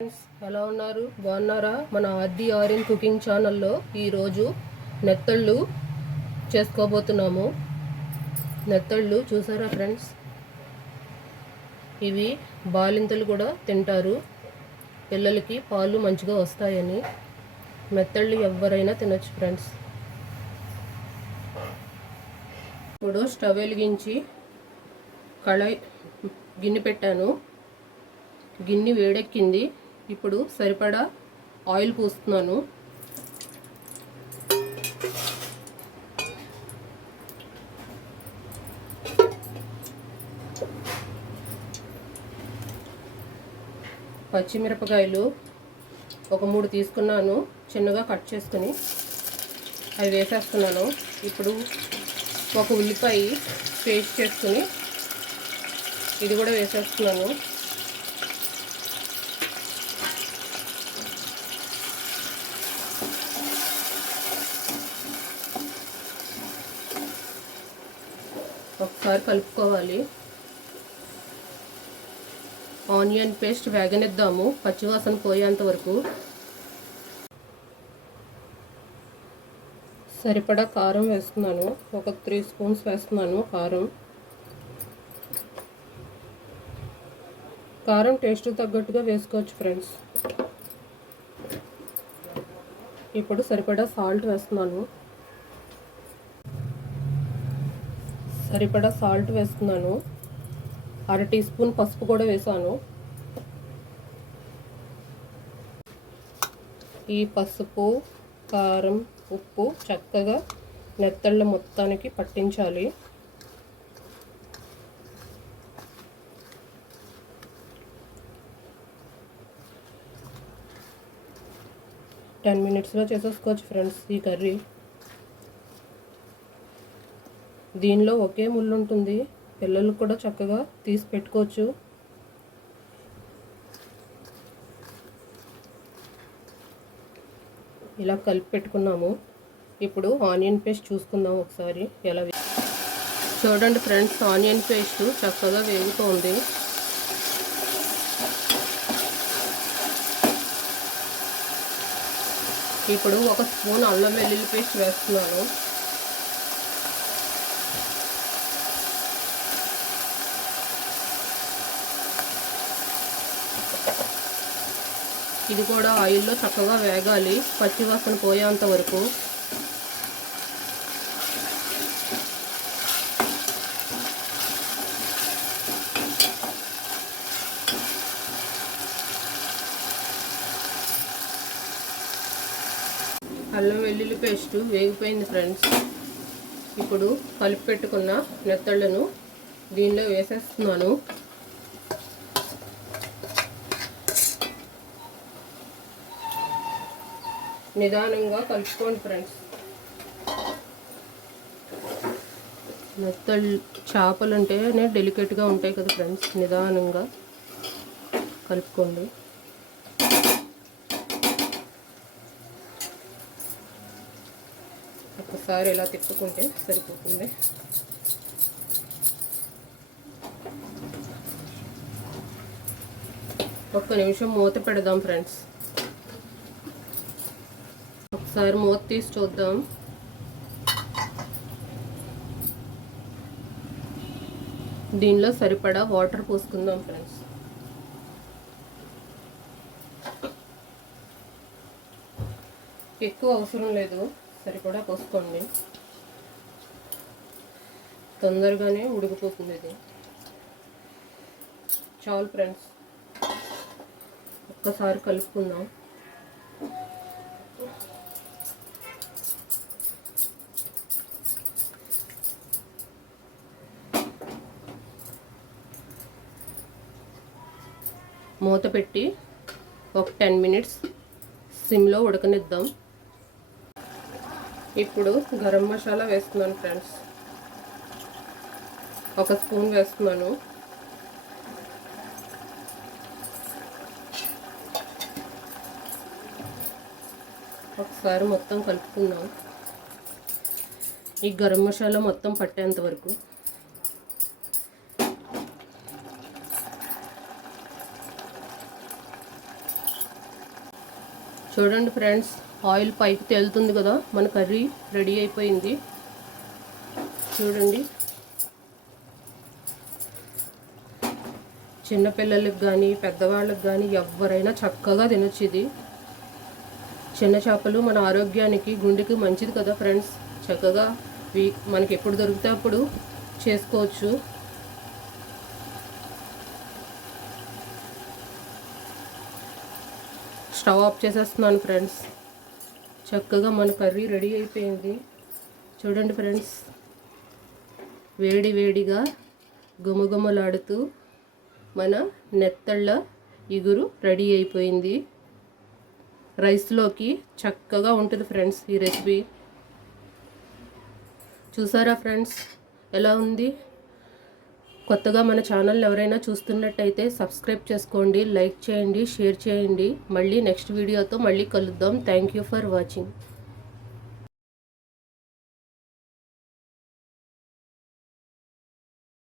Friends ఎలా ఉన్నారు? బాగున్నారా? మన ఆర్డీఆర్ఎన్ కుకింగ్ ఛానల్లో ఈరోజు నెత్తళ్ళు చేసుకోబోతున్నాము. నెత్తళ్ళు చూసారా ఫ్రెండ్స్? ఇవి బాలింతలు కూడా తింటారు. పిల్లలకి పాలు మంచిగా వస్తాయని మెత్తళ్ళు ఎవరైనా తినొచ్చు ఫ్రెండ్స్. ఇప్పుడు స్టవ్ వెలిగించి గిన్నె పెట్టాను. గిన్నె వేడెక్కింది. ఇప్పుడు సరిపడా ఆయిల్ పోస్తున్నాను. పచ్చిమిరపకాయలు ఒక 3 తీసుకున్నాను, చిన్నగా కట్ చేసుకుని అవి వేసేస్తున్నాను. ఇప్పుడు ఒక ఉల్లిపాయ పేస్ట్ చేసుకుని ఇది కూడా వేసేస్తున్నాను. ఒకసారి కలుపుకోవాలి. ఆనియన్ పేస్ట్ వేగనిద్దాము పచ్చివాసన పోయేంత వరకు. సరిపడా కారం వేస్తున్నాను. ఒక 3 స్పూన్స్ వేస్తున్నాను కారం టేస్ట్ తగ్గట్టుగా వేసుకోవచ్చు ఫ్రెండ్స్. ఇప్పుడు సరిపడా సాల్ట్ వేస్తున్నాను. అర టీ స్పూన్ పసుపు కూడా వేసాను. ఈ పసుపు, కారం, ఉప్పు చక్కగా నెత్తళ్ళ మొత్తానికి పట్టించాలి. టెన్ మినిట్స్లో చేసేసుకోవచ్చు ఫ్రెండ్స్ ఈ కర్రీ. దీనిలో ఒకే ముళ్ళు ఉంటుంది. పిల్లలు కూడా చక్కగా తీసి పెట్టుకోవచ్చు. ఇలా కలిపి పెట్టుకున్నాము. ఇప్పుడు ఆనియన్ పేస్ట్ చూసుకుందాం ఒకసారి ఎలా. చూడండి ఫ్రెండ్స్, ఆనియన్ పేస్ట్ చక్కగా వేగుతోంది. ఇప్పుడు 1 స్పూన్ అల్లం వెల్లుల్లి పేస్ట్ వేస్తున్నాను. ఇది కూడా ఆయిల్లో చక్కగా వేగాలి పచ్చివాసన పోయేంత వరకు. అల్లం వెల్లుల్లి పేస్ట్ వేగిపోయింది ఫ్రెండ్స్. ఇప్పుడు కలిపి పెట్టుకున్న నెత్తళ్ళను దీనిలో వేసేస్తున్నాను. నిదానంగా కలుపుకోండి ఫ్రెండ్స్. నెత్తళ్ళు చేపలు అంటేనే డెలికేట్గా ఉంటాయి కదా ఫ్రెండ్స్. నిదానంగా కలుపుకోండి. ఒకసారి ఇలా తిప్పుకుంటే సరిపోతుంది. ఒక్క నిమిషం మూత పెడదాం ఫ్రెండ్స్. ఒకసారి మూత తీసి చూద్దాం. దీనిలో సరిపడా వాటర్ పోసుకుందాం ఫ్రెండ్స్. ఎక్కువ అవసరం లేదు, సరిపడా పోసుకోండి. తొందరగానే ఉడికిపోతుంది ఇది. చాలు ఫ్రెండ్స్, ఒక్కసారి కలుపుకుందాం. మూత పెట్టి ఒక 10 మినిట్స్ సిమ్లో ఉడకనిద్దాం. ఇప్పుడు గరం మసాలా వేస్తున్నాను ఫ్రెండ్స్. 1 స్పూన్ వేస్తున్నాను. ఒకసారి మొత్తం కలుపుకుందాం. ఈ గరం మసాలా మొత్తం పట్టేంత వరకు. చూడండి ఫ్రెండ్స్, ఆయిల్ పైకి తేలుతుంది కదా, మన కర్రీ రెడీ అయిపోయింది. చూడండి, చిన్నపిల్లలకి కానీ పెద్దవాళ్ళకి కానీ ఎవరైనా చక్కగా తినొచ్చు. ఇది చిన్న చేపలు మన ఆరోగ్యానికి, గుండెకి మంచిది కదా ఫ్రెండ్స్. చక్కగా మనకి ఎప్పుడు దొరికితే అప్పుడు చేసుకోవచ్చు. స్టవ్ ఆఫ్ చేసేస్తున్నాను ఫ్రెండ్స్. చక్కగా మన కర్రీ రెడీ అయిపోయింది. చూడండి ఫ్రెండ్స్, వేడి వేడిగా గుమగుమలాడుతూ మన నెత్తళ్ళ ఇగురు రెడీ అయిపోయింది. రైస్లోకి చక్కగా ఉంటుంది ఫ్రెండ్స్ ఈ రెసిపీ. చూసారా ఫ్రెండ్స్ ఎలా ఉంది? కొత్తగా మన ఛానల్ ఎవరైనా చూస్తున్నట్టయితే సబ్స్క్రైబ్ చేసుకోండి, లైక్ చేయండి, షేర్ చేయండి. మళ్ళీ నెక్స్ట్ వీడియోతో మళ్ళీ కలుద్దాం. Thank you for watching.